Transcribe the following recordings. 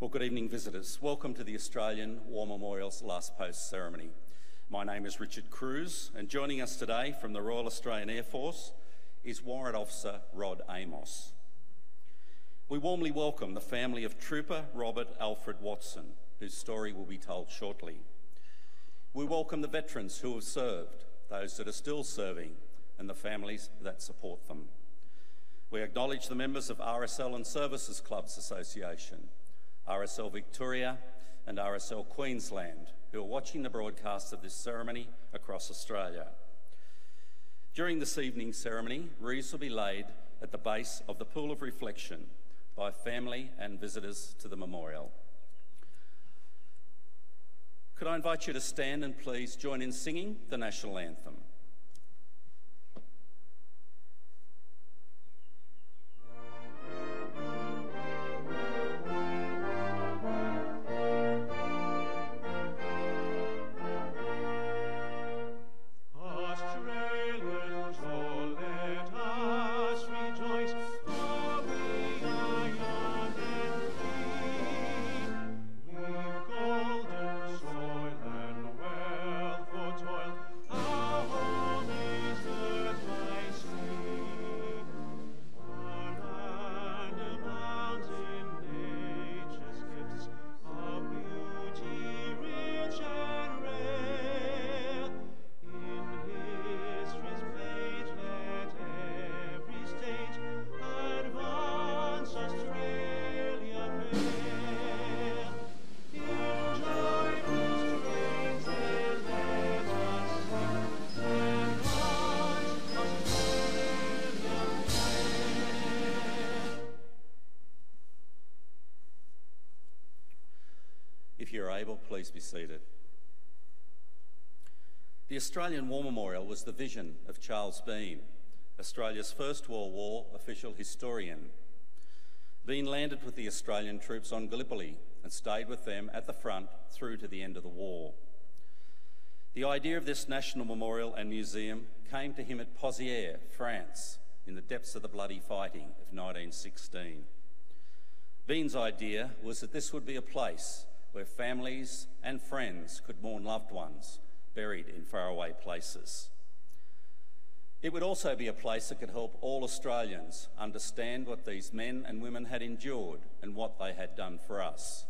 Well, good evening, visitors. Welcome to the Australian War Memorial's Last Post ceremony. My name is Richard Cruz, and joining us today from the Royal Australian Air Force is Warrant Officer Rod Amos. We warmly welcome the family of Trooper Robert Alfred Watson, whose story will be told shortly. We welcome the veterans who have served, those that are still serving, and the families that support them. We acknowledge the members of RSL Services Clubs Association, RSL Victoria and RSL Queensland, who are watching the broadcast of this ceremony across Australia. During this evening's ceremony, wreaths will be laid at the base of the Pool of Reflection by family and visitors to the memorial. Could I invite you to stand and please join in singing the National Anthem? If you're able, please be seated. The Australian War Memorial was the vision of Charles Bean, Australia's First World War official historian. Bean landed with the Australian troops on Gallipoli and stayed with them at the front through to the end of the war. The idea of this national memorial and museum came to him at Pozières, France, in the depths of the bloody fighting of 1916. Bean's idea was that this would be a place where families and friends could mourn loved ones buried in faraway places. It would also be a place that could help all Australians understand what these men and women had endured and what they had done for us.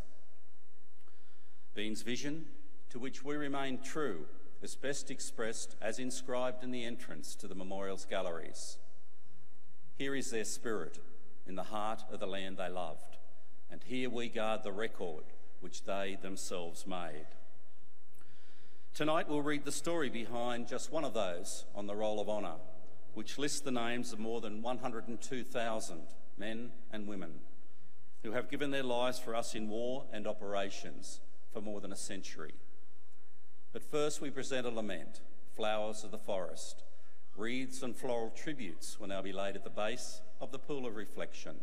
Bean's vision, to which we remain true, is best expressed as inscribed in the entrance to the memorial's galleries. Here is their spirit in the heart of the land they loved, and here we guard the record which they themselves made. Tonight we'll read the story behind just one of those on the Roll of Honour, which lists the names of more than 102,000 men and women who have given their lives for us in war and operations for more than a century. But first we present a lament, Flowers of the Forest. Wreaths and floral tributes will now be laid at the base of the Pool of Reflection.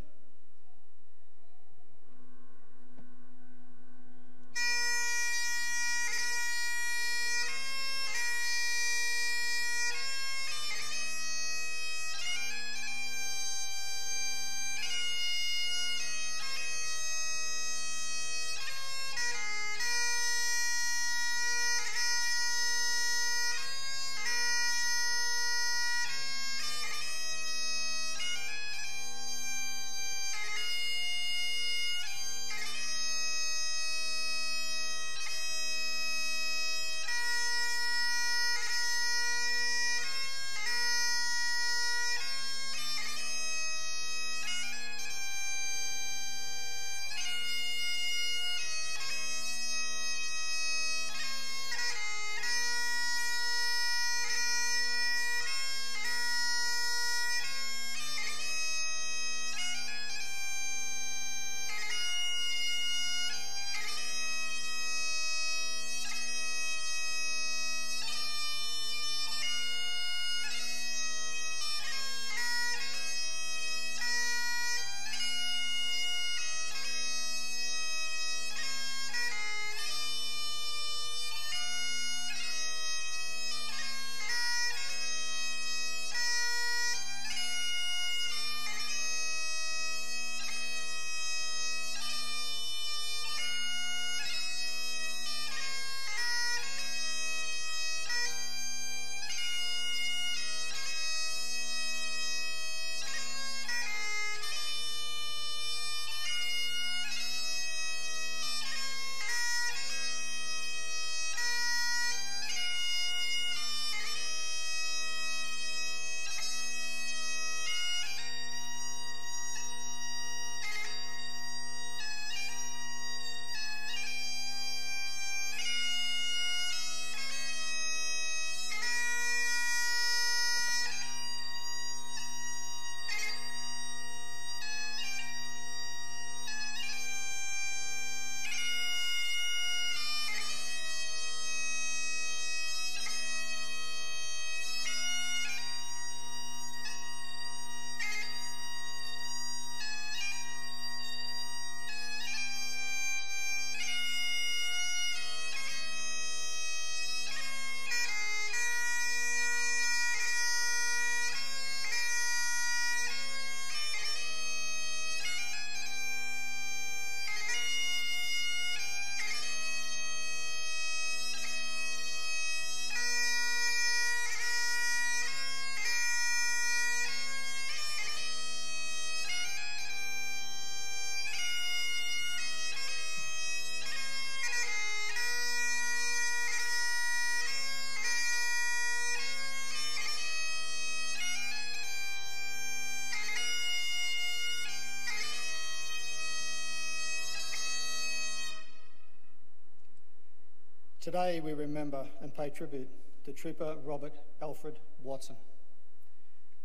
Today we remember and pay tribute to Trooper Robert Alfred Watson.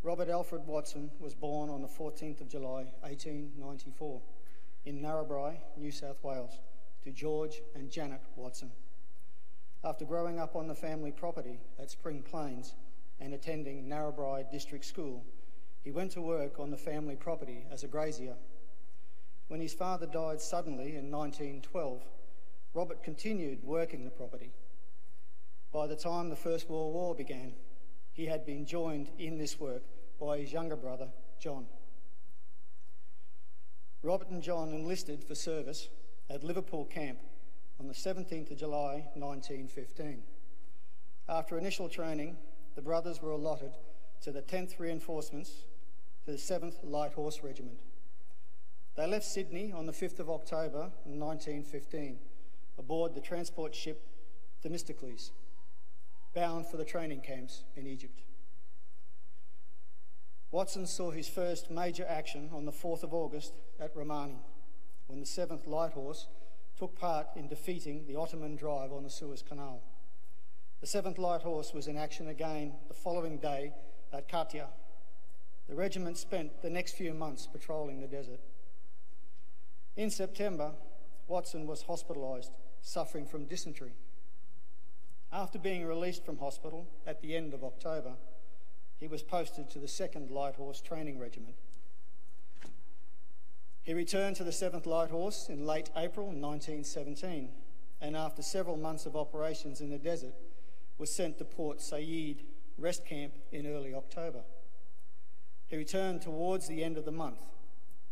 Robert Alfred Watson was born on the 14th of July 1894 in Narrabri, New South Wales, to George and Janet Watson. After growing up on the family property at Spring Plains and attending Narrabri District School, he went to work on the family property as a grazier. When his father died suddenly in 1912, Robert continued working the property. By the time the First World War began, he had been joined in this work by his younger brother, John. Robert and John enlisted for service at Liverpool Camp on the 17th of July 1915. After initial training, the brothers were allotted to the 10th Reinforcements to the 7th Light Horse Regiment. They left Sydney on the 5th of October 1915 aboard the transport ship Themistocles, bound for the training camps in Egypt. Watson saw his first major action on the 4th of August at Romani, when the 7th Light Horse took part in defeating the Ottoman drive on the Suez Canal. The 7th Light Horse was in action again the following day at Katia. The regiment spent the next few months patrolling the desert. In September, Watson was hospitalised, suffering from dysentery. After being released from hospital at the end of October, he was posted to the 2nd Light Horse Training Regiment. He returned to the 7th Light Horse in late April 1917, and after several months of operations in the desert, was sent to Port Said Rest Camp in early October. He returned towards the end of the month,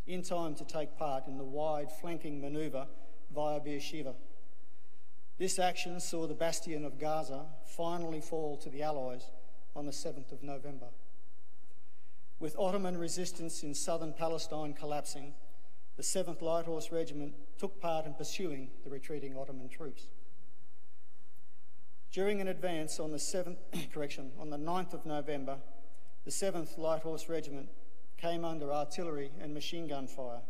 in time to take part in the wide flanking manoeuvre via Beersheba. This action saw the bastion of Gaza finally fall to the Allies on the 7th of November. With Ottoman resistance in southern Palestine collapsing, the 7th Light Horse Regiment took part in pursuing the retreating Ottoman troops. During an advance on the 9th of November, the 7th Light Horse Regiment came under artillery and machine gun fire,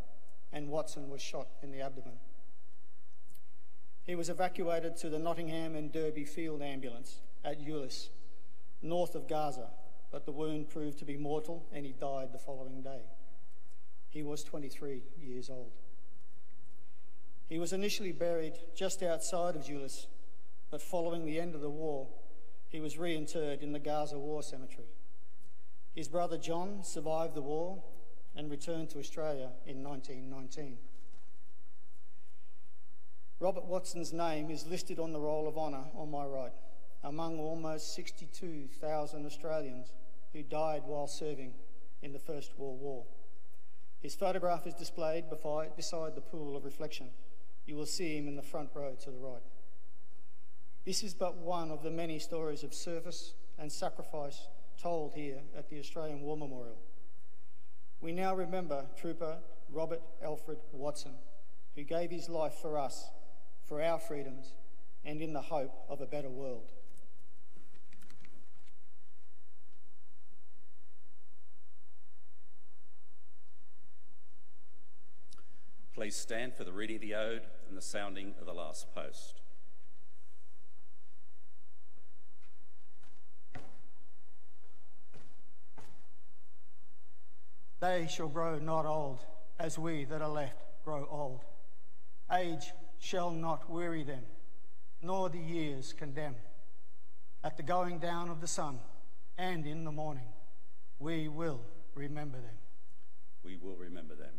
and Watson was shot in the abdomen. He was evacuated to the Nottingham and Derby Field Ambulance at Ulis, north of Gaza, but the wound proved to be mortal and he died the following day. He was 23 years old. He was initially buried just outside of Ulis, but following the end of the war, he was reinterred in the Gaza War Cemetery. His brother John survived the war and returned to Australia in 1919. Robert Watson's name is listed on the Roll of Honour on my right, among almost 62,000 Australians who died while serving in the First World War. His photograph is displayed beside the pool of reflection. You will see him in the front row to the right. This is but one of the many stories of service and sacrifice told here at the Australian War Memorial. We now remember Trooper Robert Alfred Watson, who gave his life for us, for our freedoms, and in the hope of a better world. Please stand for the reading of the ode and the sounding of the last post. They shall grow not old, as we that are left grow old. Age shall not weary them, nor the years condemn. At the going down of the sun and in the morning, we will remember them. We will remember them.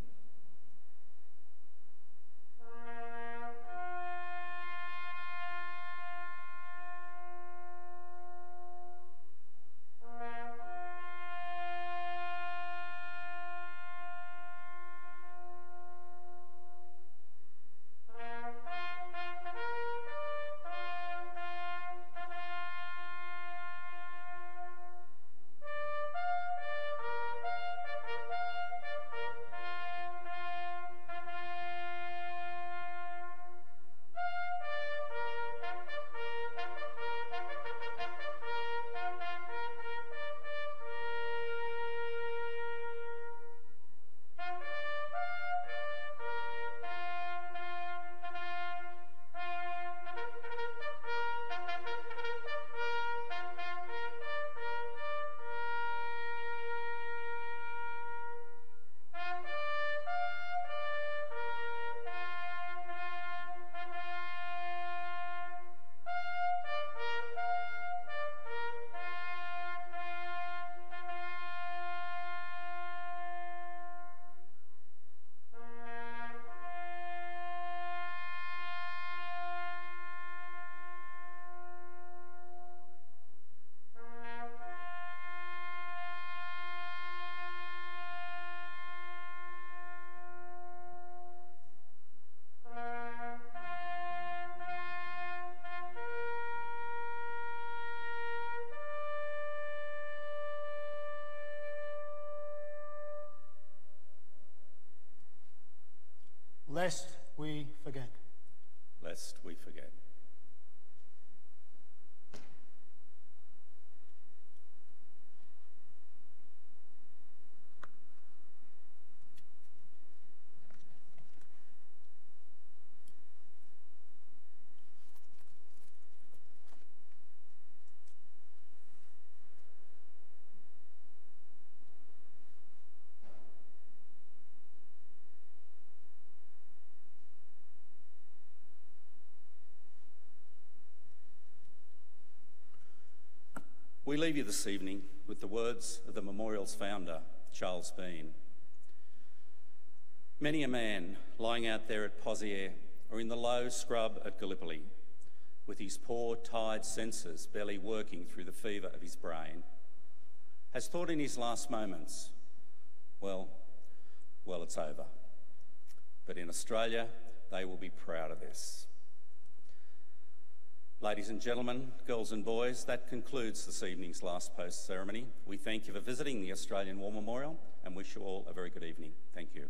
lest we forget. Lest we forget. We leave you this evening with the words of the memorial's founder, Charles Bean. Many a man lying out there at Poziere or in the low scrub at Gallipoli, with his poor, tired senses barely working through the fever of his brain, has thought in his last moments, well, it's over. But in Australia, they will be proud of this. Ladies and gentlemen, girls and boys, that concludes this evening's last post ceremony. We thank you for visiting the Australian War Memorial and wish you all a very good evening. Thank you.